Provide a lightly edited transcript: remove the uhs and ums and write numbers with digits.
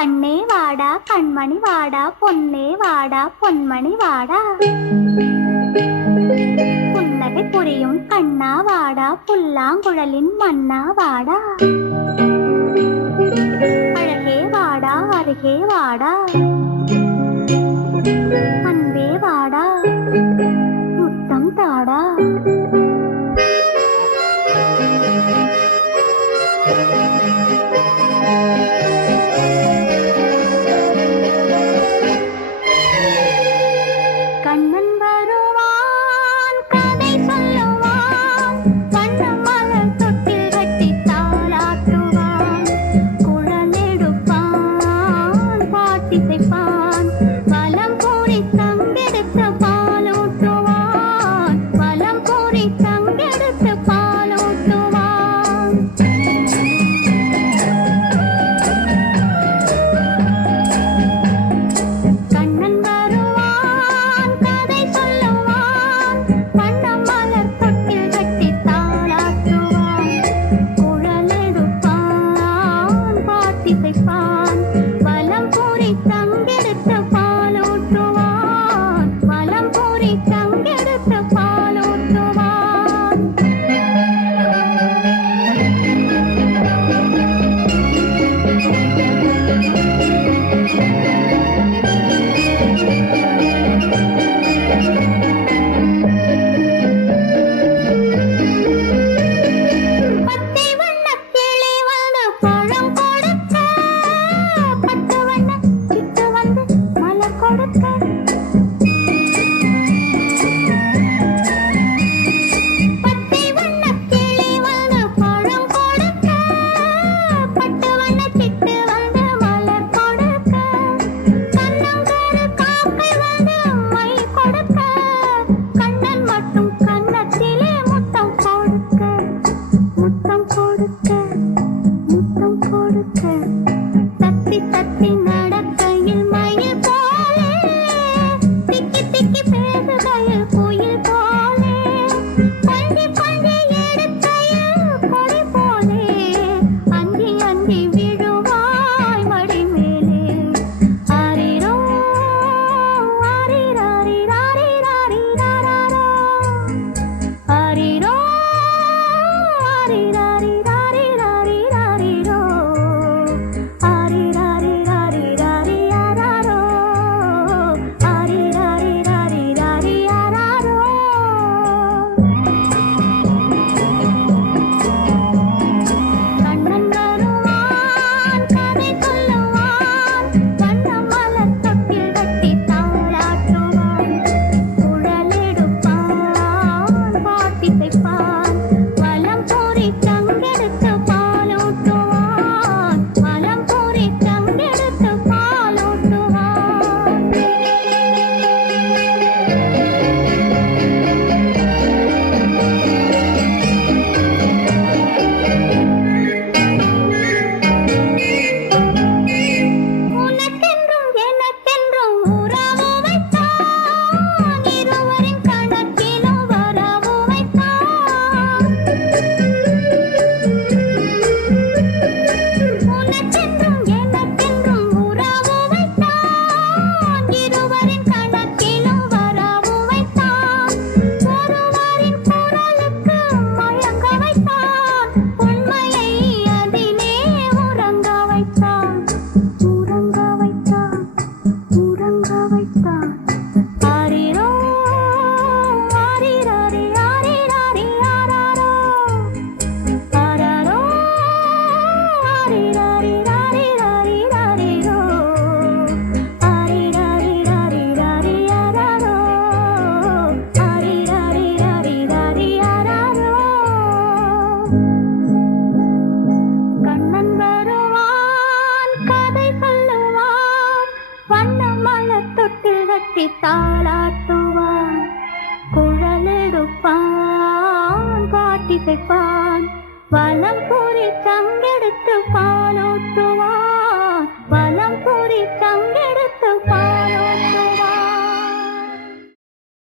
கண்ணே வாடா கண்மணி வாடா பொன்னே வாடா பொன்மணி வாடா புன்னகை புரியும் கண்ணா வாடா புல்லாங்குழலின் மன்னா வாடா அழகே வாடா அருகே வாடா அன்பே வாடா முத்தம் தாடா கண்ணன் வருவான் கதை சொல்லுவான் வண்ணம் மலர் தொட்டில் கட்டி தாலாட்டுவான் குழலெடுப்பான் பாட்டிசைப்பான் வலம் கூறி தங்கெடுத்து பாலூட்டுவான் வலம் கூறி தங்கெடுத்து பாலூட்டுவான் கண்ணன் வருவான் கதை சொல்லுவான் வண்ணம் மலர் தொட்டில் கட்டி தாலாட்டுவான் குழலெடுப்பான் பாட்டிசைப்பான் வலம் கூறி தங்கெடுத்து பாலூட்டுவான் வலம் கூறி தங்கெடுத்து பாலூட்டுவான் பச்சை வண்ணக் கிளி வந்து பழம் கொடுக்க பட்டு வண்ணச் சிட்டு வந்து மலர் கொடுக்க பச்சை வண்ணக் கிளி வந்து பழம் கொடுக்க பட்டு வண்ணச் சிட்டு வந்து மலர் கொடுக்க கண்ணங்கரு காக்கை வந்து மை கொடுக்க கண்ணன் மட்டும் கன்னத்திலே முத்தம் கொடுக்க முத்தம் கொடுக்க முத்தம் கொடுக்க தத்தி தத்தி நடக்கையில் மயில் போலே திக்கி திக்கி பேசுகையில் குயில் போலே கொஞ்சி கொஞ்சி எடுக்கையில் கொடி போலே அஞ்சி அஞ்சி விழுவாய் மடி மேலே ஆரிரோ ஆரிராரிராரிராரிராரோ ஆரிரோ ஆரிராரிராரிராரிராரிரோ ஆரிராரிராரிராரிராரோ ஆரிராரிராரிராரிராரோ கண்ணன் வருவான் கதை சொல்லுவான் வண்ணம் மலர் தொட்டில் கட்டி தாலாட்டுவான் குழலெடுப்பான் பாட்டிசைப்பான் வலம் கூறி தங்கெடுத்து பாலூட்டுவான் வலம் கூறி தங்கெடுத்து பாலூட்டுவான் உனக்கென்றும் எனக்கென்றும் உறவு வைத்தான் இருவரின் கணக்கிலும் வரவு வைத்தான் உனக்கென்றும் எனக்கென்றும் உறவு வைத்தான் இருவரின் கணக்கிலும் வரவு வைத்தான் ஒருவரின் குரலுக்கு மயங்க வைத்தான் உண்மையை அதிலே உறங்க வைத்தான் உறங்க வைத்தான் உறங்க வைத்தான் ஆரிரோ ஆரிராரி ஆரிராரி ஆராரோ ஆராரோ ஆரிராரி ராரிராரிராரிரோ ஆரிராரிராரிராரி ஆராரோ ஆரிராரிராரிராரி ஆராரோ கண்ணன் வருவான் கதை சொல்லுவான் வண்ணம் மலர் தொட்டில் கட்டி தாலாட்டுவான் குழலெடுப்பான் பாட்டிசைப்பான் வலம் கூறி தங்கெடுத்து பாலூட்டுவான்